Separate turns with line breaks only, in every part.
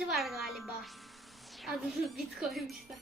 Var galiba. Adını bit koymuşlar.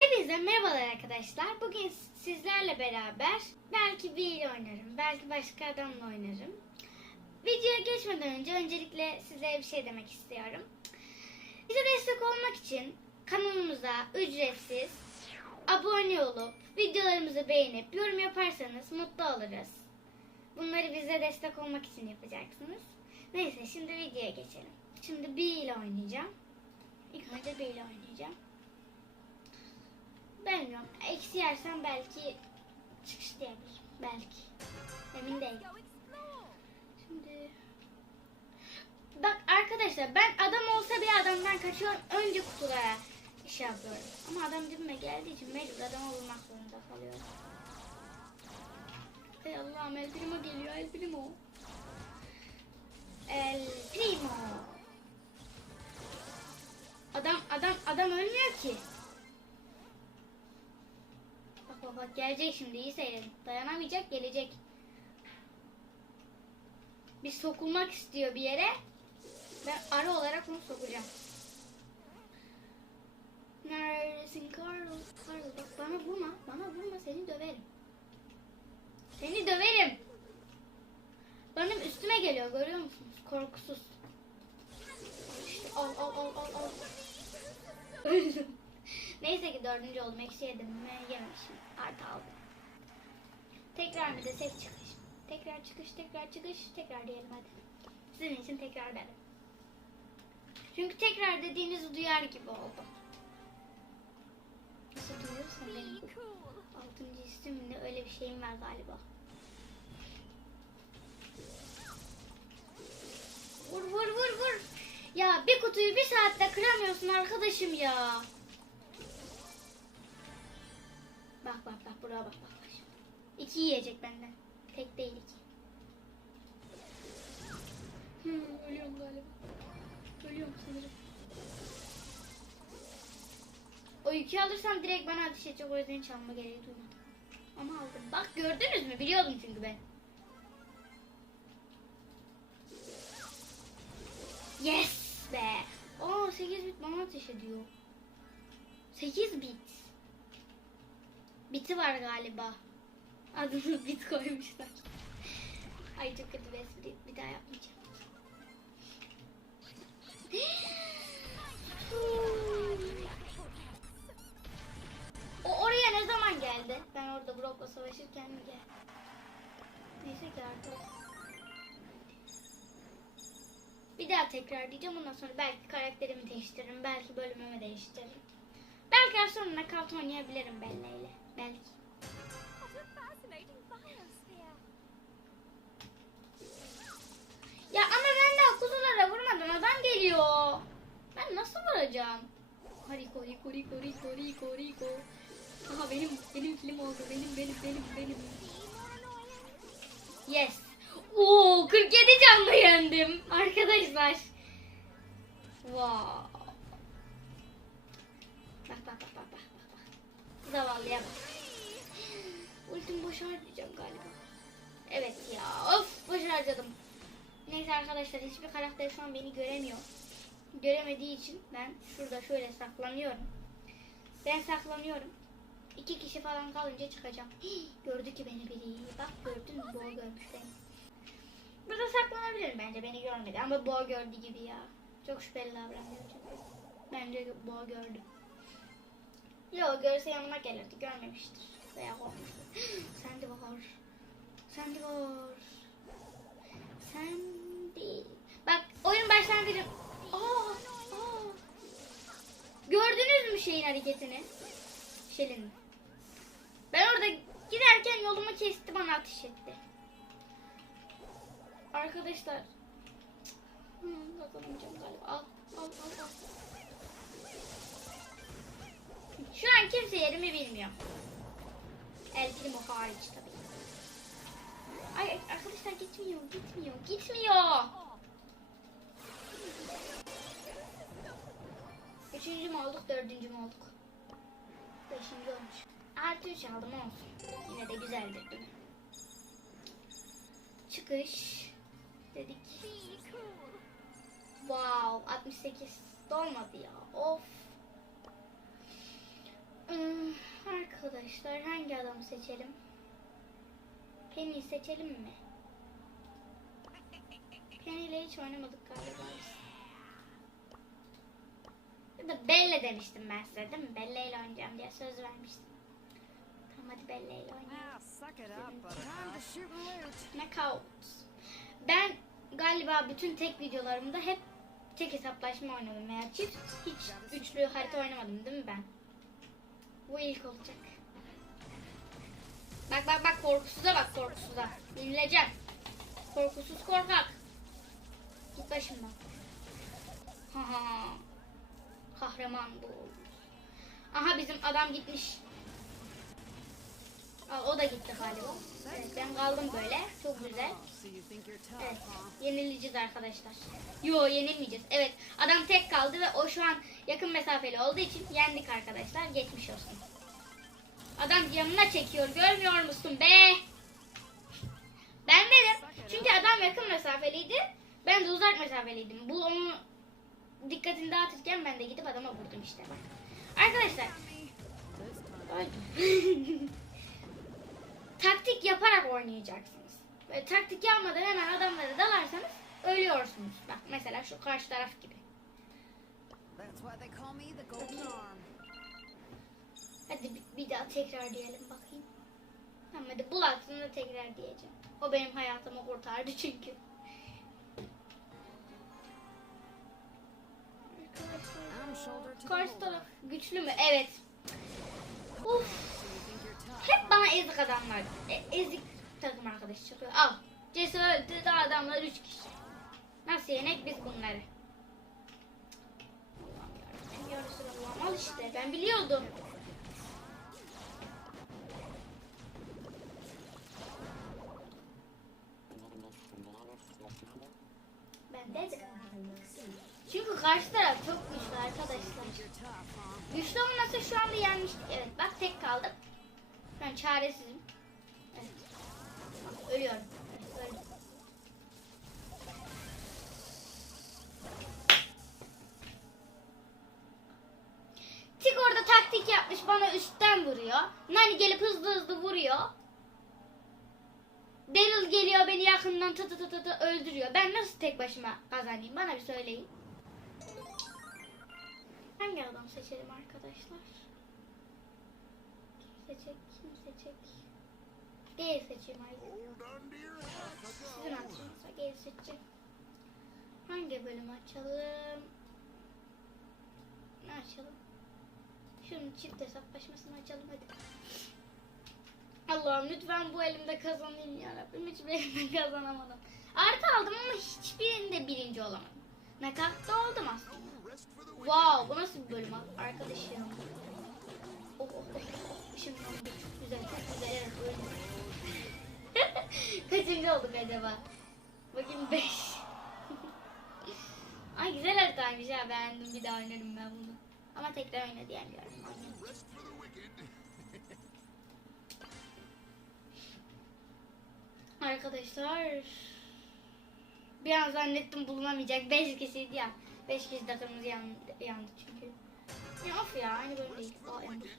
Hepinize merhabalar arkadaşlar. Bugün sizlerle beraber belki biriyle oynarım, belki başka adamla oynarım. Videoya geçmeden önce öncelikle size bir şey demek istiyorum. Bize destek olmak için kanalımıza ücretsiz abone olup videolarımızı beğenip yorum yaparsanız mutlu oluruz. Bunları bize destek olmak için yapacaksınız. Neyse şimdi videoya geçelim. Şimdi B ile oynayacağım. İlk önce B ile oynayacağım. Bilmiyorum. Eksi yersem belki çıkış diyebilirim. Belki. Emin değilim. Şimdi Bak arkadaşlar ben adam olsa bir adamdan kaçıyorum. Önce kutulara şey yapıyorum. Ama adam dibime geldiği için mecbur adama vurmak zorunda kalıyorum. Ey Allah'ım El Primo geliyor El Primo. El Primo. Adam adam adam ölmüyor ki. Bak bak bak gelecek şimdi iyi seyredin. Dayanamayacak gelecek. Bir sokulmak istiyor bir yere. Ben ara olarak onu sokacağım. Neredesin Carl? Carl bak bana vurma. Bana vurma seni döverim. Seni döverim. Benim üstüme geliyor görüyor musunuz? Korkusuz. İşte al al al al al. Neyse ki dördüncü oldum. Eksi yedim mi yememişim. Artı aldım. Tekrar bir de ses çıkış. Tekrar çıkış, tekrar çıkış, tekrar diyelim hadi. Sizin için tekrar dedim. Çünkü tekrar dediğinizi duyar gibi oldu. Nasıl duyuyorsan benim altıncı ismimde öyle bir şeyim var galiba. Vur vur vur vur. Ya bir kutuyu bir saatte kıramıyorsun arkadaşım ya. Bak bak bak buraya bak bak. bak. İki yiyecek benden. Tek değil iki. Hmm, ölüyorum galiba. Ölüyorum sanırım. O yükü alırsam direkt bana ateş edecek o yüzden çalma gereği duymadım. Ama aldım. Bak gördünüz mü? Biliyordum çünkü ben. Yes be. Aa 8 bit bana ateş ediyor. 8 bit. Biti var galiba. Adını bit koymuşlar. Ay çok kötü bir espri. Bir daha yapmayacağım. geldi? Ben orada Brock'la savaşırken geldi? Neyse ki artık. Bir daha tekrar diyeceğim. Ondan sonra belki karakterimi değiştiririm. Belki bölümümü değiştiririm. Belki az sonra nakavt oynayabilirim Bella ile. Belki. Ya ama ben daha kuzulara vurmadan adam geliyor. Ben nasıl vuracağım? Hariko, Rico, Rico, Rico, Rico, Rico. Aha benim, benim kilim oldu. Benim, benim, benim, benim. Yes. Oo, 47 canlı yendim arkadaşlar. Wow. Bak bak bak bak bak bak. Zavallıya bak. Ultim boş harcayacağım galiba. Evet ya. Of boş harcadım. Neyse arkadaşlar hiçbir karakter şu an beni göremiyor. Göremediği için ben şurada şöyle saklanıyorum. Ben saklanıyorum. İki kişi falan kalınca çıkacağım. Hii, gördü ki beni biri. Bak gördün mü? Boğa görmüş beni. Burada saklanabilirim bence. Beni görmedi ama boğa gördü gibi ya. Çok şüpheli davranıyor. Bence boğa gördü. Yok görse yanıma gelirdi. Görmemiştir. Veya korkmuştur. Sen de var. Sen de var. Sen değil. Bak oyun başlangıcı. Gördünüz mü şeyin hareketini? Şelin. Ben orada giderken yolumu kesti bana ateş etti. Arkadaşlar. Hmm, kazanamayacağım galiba. Al, al, al, al. Şu an kimse yerimi bilmiyor. El Primo hariç tabii. Ay arkadaşlar gitmiyor, gitmiyor, gitmiyor. Üçüncü mü olduk, dördüncü mü olduk? Artı 3 aldım olsun. Yine de mi? Çıkış. Dedik. Wow 68 dolmadı ya. Of. Hmm, arkadaşlar hangi adamı seçelim? Penny'i seçelim mi? Penny ile hiç oynamadık galiba. Ya da Belle demiştim ben size değil mi? Belle ile oynayacağım diye söz vermiştim. Hadi Belle ile oynayalım. Knockout. Ben galiba bütün tek videolarımda hep tek hesaplaşma oynadım veya çift hiç üçlü harita oynamadım değil mi ben? Bu ilk olacak. Bak bak bak korkusuza bak korkusuza. Yenileceğim. Korkusuz korkak. Git başımdan. Ha ha. Kahraman bu. Aha bizim adam gitmiş. O da gitti galiba. Evet ben kaldım böyle. Çok güzel. Evet. Yenileceğiz arkadaşlar. Yo yenilmeyeceğiz. Evet adam tek kaldı ve o şu an yakın mesafeli olduğu için yendik arkadaşlar. Geçmiş olsun. Adam yanına çekiyor. Görmüyor musun be? Ben dedim. Çünkü adam yakın mesafeliydi. Ben de uzak mesafeliydim. Bu onun dikkatini dağıtırken ben de gidip adama vurdum işte. Arkadaşlar. Öldüm. oynayacaksınız. Ve taktik yapmadan hemen adamlara dalarsanız ölüyorsunuz. Bak mesela şu karşı taraf gibi. Hadi bir, bir daha tekrar diyelim bakayım. Tamam hadi bul aklını tekrar diyeceğim. O benim hayatımı kurtardı çünkü. Karşı taraf güçlü mü? Evet. Uf. Hep bana ezik adamlar. E, ezik takım arkadaşı çıkıyor. Al. Cesur öldü da adamlar 3 kişi. Nasıl yenek biz bunları? Al işte ben biliyordum. Ben dedim. Çünkü karşı taraf çok güçlü arkadaşlar. Güçlü olmasa şu anda yenmiştik. Evet bak tek çaresizim. Evet. Bak, Tik orada taktik yapmış bana üstten vuruyor. Nani gelip hızlı hızlı vuruyor. Daryl geliyor beni yakından tı tı tı tı öldürüyor. Ben nasıl tek başıma kazanayım? Bana bir söyleyin. Hangi adam seçelim arkadaşlar? Kim seçecek? Kim seçecek? Gale seçeyim haydi. Sizin hatırınızda Gale seçeceğim. Hangi bölümü açalım? Ne açalım? Şunun çift hesaplaşmasını açalım hadi. Allah'ım lütfen bu elimde kazanayım ya Rabbim. Hiçbir elimde kazanamadım. Artı aldım ama hiçbirinde birinci olamadım. Nakavtta oldum aslında. Wow bu nasıl bir bölüm arkadaşım? Oh. Kaçıncı olduk acaba? Bakayım 5. Ay güzel haritaymış ha beğendim bir daha oynarım ben bunu. Ama tekrar oyna diyemiyorum. Arkadaşlar bir an zannettim bulunamayacak. 5 kişiydi ya. 5 kişi takımımız yandı, yandı çünkü. Ya of ya aynı bölüm değil. Aa Ember.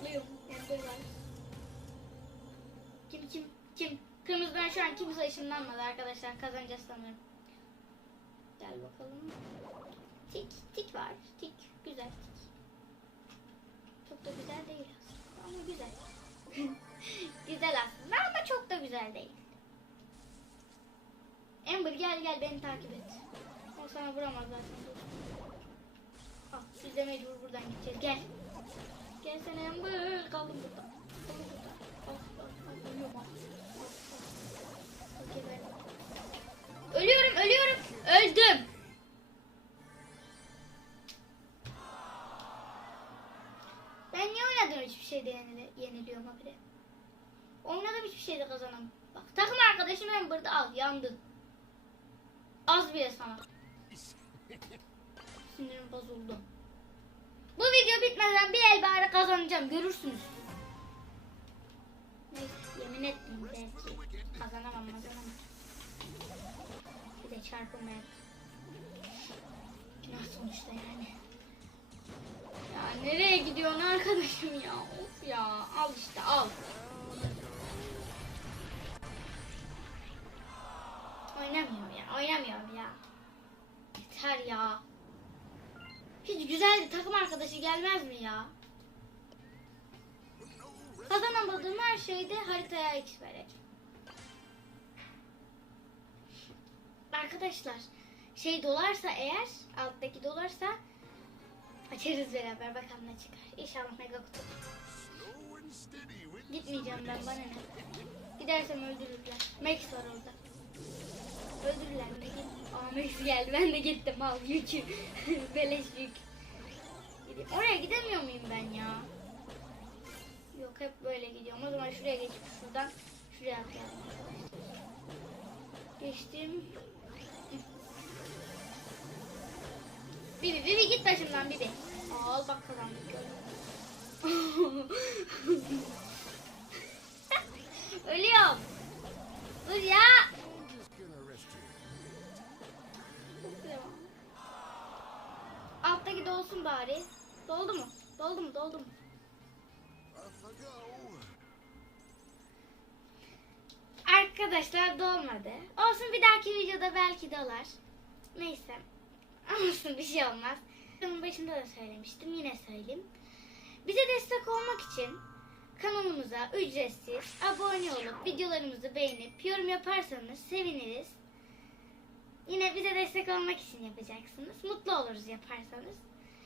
Mutluyum. Var. Kim kim kim? Kırmızıdan şu an kimse ışınlanmadı arkadaşlar. Kazanacağız sanırım. Gel bakalım. Tik tik var. Tik. Güzel tik. Çok da güzel değil aslında ama güzel. güzel aslında ama çok da güzel değil. Amber gel gel beni takip et. O sana vuramaz zaten. Biz de mecbur buradan gideceğiz. Gel. Gel sen Amber. Kaldım burada. Kaldım burada. Al, al, ölüyorum, al. Ölüyorum ölüyorum. Öldüm. Ben niye oynadım hiçbir şeyde yenili yeniliyorum habire. Oynadım hiçbir şeyde kazanamam. Bak takım arkadaşım Amber'da al yandın. Az bile sana. Sinirim bozuldu. Bitmeden bir el bari kazanacağım. görürsünüz. Yemin ettim belki kazanamam kazanamam. Bir de çarpılmaya. Günah sonuçta yani. Ya nereye gidiyorsun arkadaşım ya? Of ya al işte al. Oynamıyorum ya oynamıyorum ya. Yeter ya. Hiç güzel takım arkadaşı gelmez mi ya? Kazanamadığım her şeyde haritaya X vereceğim. Arkadaşlar şey dolarsa eğer alttaki dolarsa açarız beraber bakalım ne çıkar. İnşallah mega kutu. Gitmeyeceğim ben bana ne. Gidersem öldürürler. Max var orada. Öldürürler? Git. Aa Max geldi ben de gittim al yükü. Beleş yük. Gideyim. Oraya gidemiyor muyum ben ya? Yok hep böyle gidiyorum. O zaman şuraya geçip şuradan şuraya atlayalım. Geçtim. Bibi Bibi git başımdan Bibi. Al bak kazandık? Ölüyorum. Dur ya. Alttaki dolsun bari. Doldu mu? Doldu mu? Doldu mu? Arkadaşlar dolmadı. Olsun bir dahaki videoda belki dolar. Neyse. Olsun bir şey olmaz. Videonun başında da söylemiştim. Yine söyleyeyim. Bize destek olmak için kanalımıza ücretsiz abone olup videolarımızı beğenip yorum yaparsanız seviniriz. Yine bize destek olmak için yapacaksınız. Mutlu oluruz yaparsanız.